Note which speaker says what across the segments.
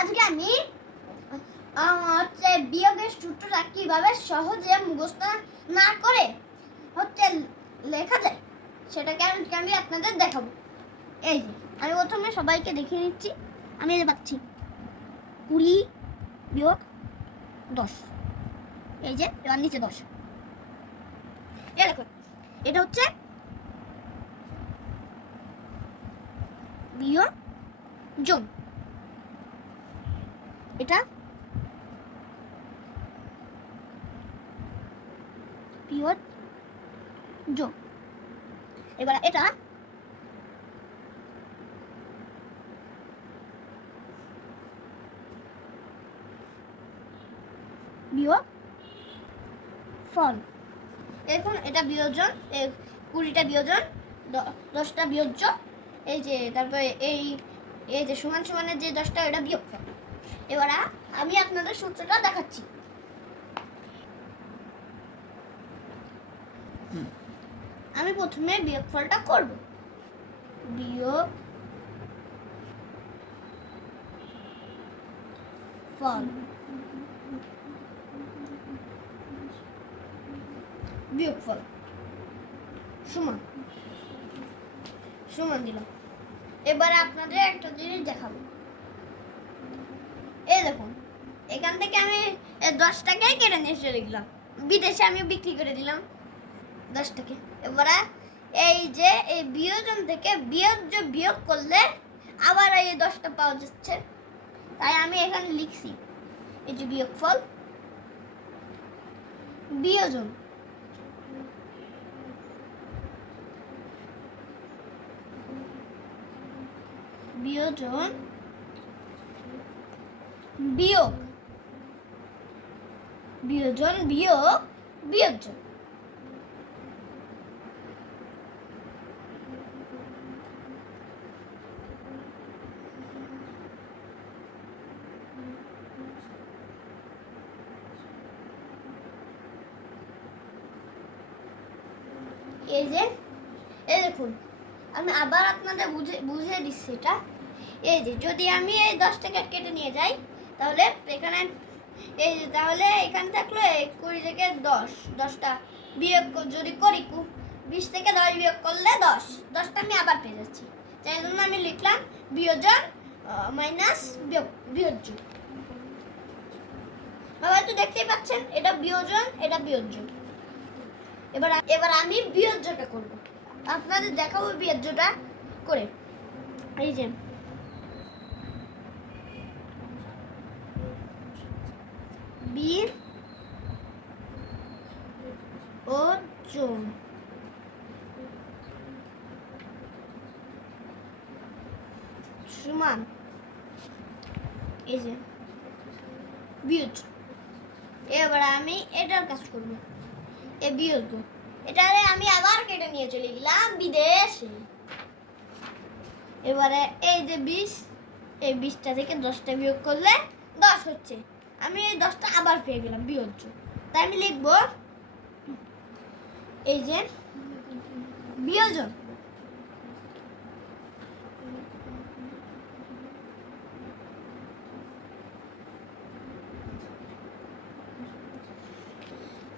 Speaker 1: আজকে আমি হচ্ছে বিয়োগের সূত্রটা কীভাবে সহজে মুখস্থ না করে হচ্ছে লেখা যায়, সেটাকে আমি আপনাদের দেখাবো। এই যে, আমি প্রথমে সবাইকে দেখিয়ে দিচ্ছি। আমি এই পাচ্ছি। কুড়ি বিয়োগ দশ। এই যে, এবার নিচে দশ। এ এটা হচ্ছে বিয়োগ যোগ এটা? বিয়োগ জো। এবার এটা? বিয়োগ ফল। দেখুন এটা বিয়োজন কুড়িটা বিয়োজন দশটা বিয়োজ্য। এই যে, তারপরে এই এই যে সমান সমানের যে দশটা, এটা বিয়োগ। এবার আমি আপনাদের সূত্রটা দেখাচ্ছি। আমি প্রথমে বিয়োগফলটা করব। বিয়োগ ফল বিয়োগফল। সমান। সমান দিলাম। এবারে আপনাদের একটা জিনিস দেখাবো। দেখুন। এখান থেকে আমি দশ টাকায় কেটে নিয়ে চলে গেলাম। বিদেশে আমি বিক্রি করে দিলাম দশটাকে এবারে এই যে, এই বিয়োজন থেকে বিয়োগ যে বিয়োগ করলে আবার এই দশটা পাওয়া যাচ্ছে। তাই আমি এখানে লিখছি, এই যে বিয়োগফল। বিয়োজন। বিয়োজন বিয়োগ। বিয়োজন বিয়োগ, বিয়োজন। এই যে, এই দেখুন, আমি আবার আপনাদের বুঝে, বুঝিয়ে দিচ্ছি এটা। এই যে, যদি আমি এই দশ টাকা কেটে নিয়ে যাই তাহলে এখানে এই তাহলে এখানে থাকল কুড়ি থেকে দশ, দশটা বিয়োগ যদি করি কু- বিশ থেকে দশ বিয়োগ করলে দশ, দশটা আমি আবার পেয়ে যাচ্ছি। তাই জন্য আমি লিখলাম বিয়োজন মাইনাস বিয়োজ্য সবাই তো দেখতেই পাচ্ছেন, এটা বিয়োজন, এটা বিয়োজ্য এবার এবার আমি বিয়োজ্যটা করব। আপনাদের দেখাবো বিয়োজ্যটা করে। এই যে বি ও জন সমান এই যে বিয়োজ এবার আমি এটার কাজ করব এ বিয়োগ এটারে আমি আবার কেটে নিয়ে চলে গেলাম বিদেশে এবারে এই যে বিশ এই বিশটা থেকে দশটা বিয়োগ করলে দশ হচ্ছে আমি এই দশটা আবার পেয়ে গেলাম, বিয়োজ্য। তাই আমি লিখব, এই যে, বিয়োজন।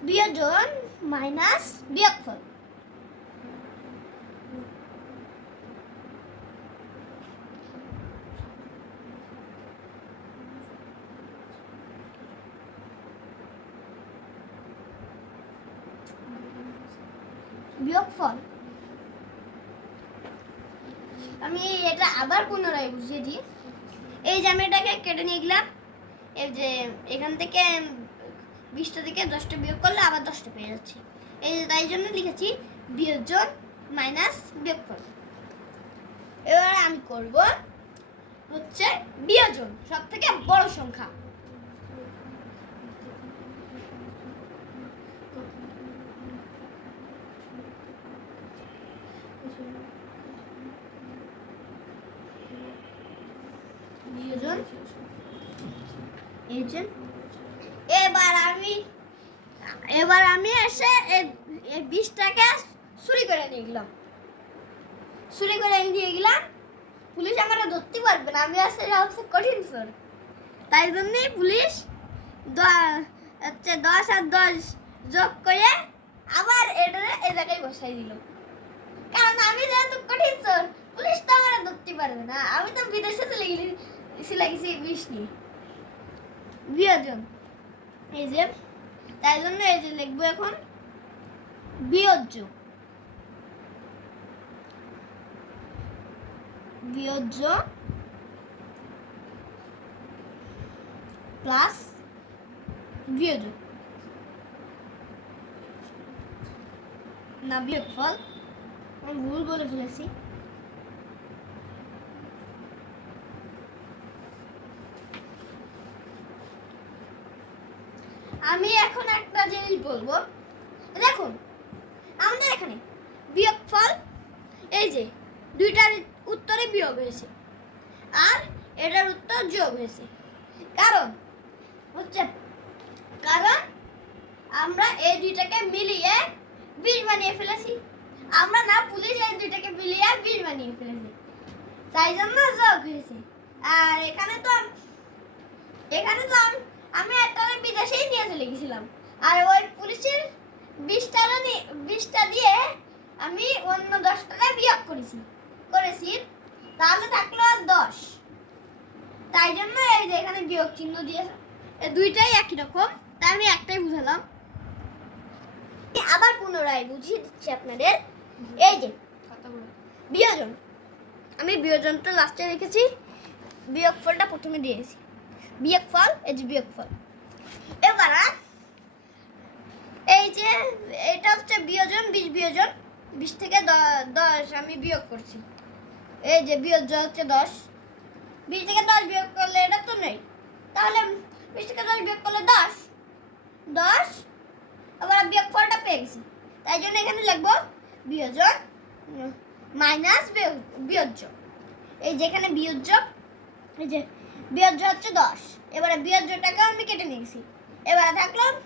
Speaker 1: বিয়োজন মাইনাস বিয়োগফল। বিয়োগফল। আমি এটা আবার পুনরায় বুঝিয়ে দিই। এই যে আমি এটাকে কেটে নিয়ে গেলাম। এই যে এখান থেকে বিশটা থেকে দশটা বিয়োগ করলে আবার দশটা পেয়ে যাচ্ছি। এই যে তাই জন্য লিখেছি বিয়োজন মাইনাস বিয়োগফল। এবার আমি করব হচ্ছে বিয়োজন সব থেকে বড় সংখ্যা বিয়োজন এই যে এবার আমি এবার আমি এসে এই- বিশটাকে চুরি করে নিয়ে গেলাম। চুরি করে নিয়ে গেলাম। পুলিশ আমার ধরতে পারবে না, আমি আসলে সবচেয়ে কঠিন স্যার তাই জন্যই পুলিশ হচ্ছে দশ আর দশ যোগ করে আবার এটা এই জায়গায় বসাই দিল। কারণ আমি যেহেতু কঠিন স্যার পুলিশ তো আমার ধরতে পারবে না। আমি তো বিদেশে চলে গেছি লাগেছি বিষ নিয়ে বিয়োজন। এই যে, তাই জন্য এই যে লিখব এখন বিয়োজ্য। বিয়োজ্য প্লাস বিয়োজ্য। না, বিয়োগফল আমি ভুল বলে ফেলেছি। আমি এখন একটা জিনিস বলব। দেখুন, আমাদের এখানে বিয়োগফল, এই যে, দুইটার উত্তরে বিয়োগ হয়েছে, আর এটার উত্তর যোগ হয়েছে। কারণ হচ্ছে কারণ আমরা এই দুইটাকে মিলিয়ে বিষ বানিয়ে ফেলেছি। আমরা না পুলিশ এই দুইটাকে মিলিয়ে বিষ বানিয়ে ফেলেছি। তাই জন্য যোগ হয়েছে। আর এখানে তো এখানে তো আম- একটা বিদেশেই নিয়ে চলে গেছিলাম। আর ওই পুলিশের বিশটা বিশটা দিয়ে আমি অন্য দশ টাকা বিয়োগ করেছি করেছি। তাহলে থাকল আর দশ। তাই জন্য এই যে এখানে বিয়োগ চিহ্ন দিয়েছে এ দুইটাই একই রকম। তাই আমি একটাই বুঝালাম। আবার পুনরায় বুঝিয়ে দিচ্ছি আপনাদের। এই যে বিয়োজন। আমি বিয়োজনটা লাস্টে রেখেছি। বিয়োগফলটা প্রথমে দিয়েছি। বিয়োগফল, এই যে বিয়োগফল। এবার এই যে এটা হচ্ছে বিয়োজন, বিশ বিয়োজন, বিশ থেকে দশ আমি বিয়োগ করছি। এই যে বিয়োজন হচ্ছে দশ। বিশ থেকে দশ বিয়োগ করলে এটা তো নেই। তাহলে বিশ থেকে দশ বিয়োগ করলে দশ। দশ, আবার বিয়োগ ফলটা পেয়ে গেছি। তাই জন্য এখানে লিখব বিয়োজন মাইনাস বিয়োজ্য। এই যেখানে বিয়োজ্য, এই যে বিয়োজ্য হচ্ছে দশ। এবারে বিয়োজ্যটাকেও আমি কেটে নিয়েছি। এবারে থাকল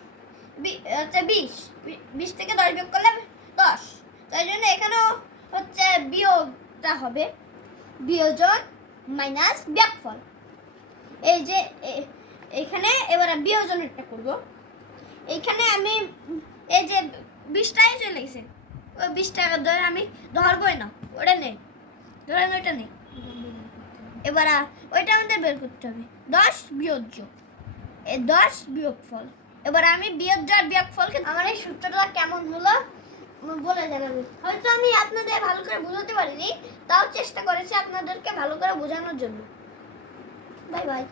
Speaker 1: বি- হচ্ছে বিশ। বিশ থেকে দশ বিয়োগ করলে দশ। তাই জন্য এখানেও হচ্ছে বিয়োগটা হবে। বিয়োজন মাইনাস বিয়োগফল। এই যে এখানে এবারে বিয়োজনেরটা করব। এইখানে আমি, এই যে বিশটাই চলে গেছে। ওই বিশ টাকা ধরে আমি ধরবই না। ওটা নেই ধরেন ওইটা নেই এবার ওইটা আমাদের বের করতে হবে। দশ বিয়োজ্য। এ দশ বিয়োগফল। এবার আমি বিয়োজ্য আর বিয়োগফলকে আমার এই সূত্রটা কেমন হলো? বলে বলে আমি হয়তো আমি আপনাদের ভালো করে বোঝাতে পারিনি, তাও চেষ্টা করেছি আপনাদেরকে ভালো করে বোঝানোর জন্য। Bye bye.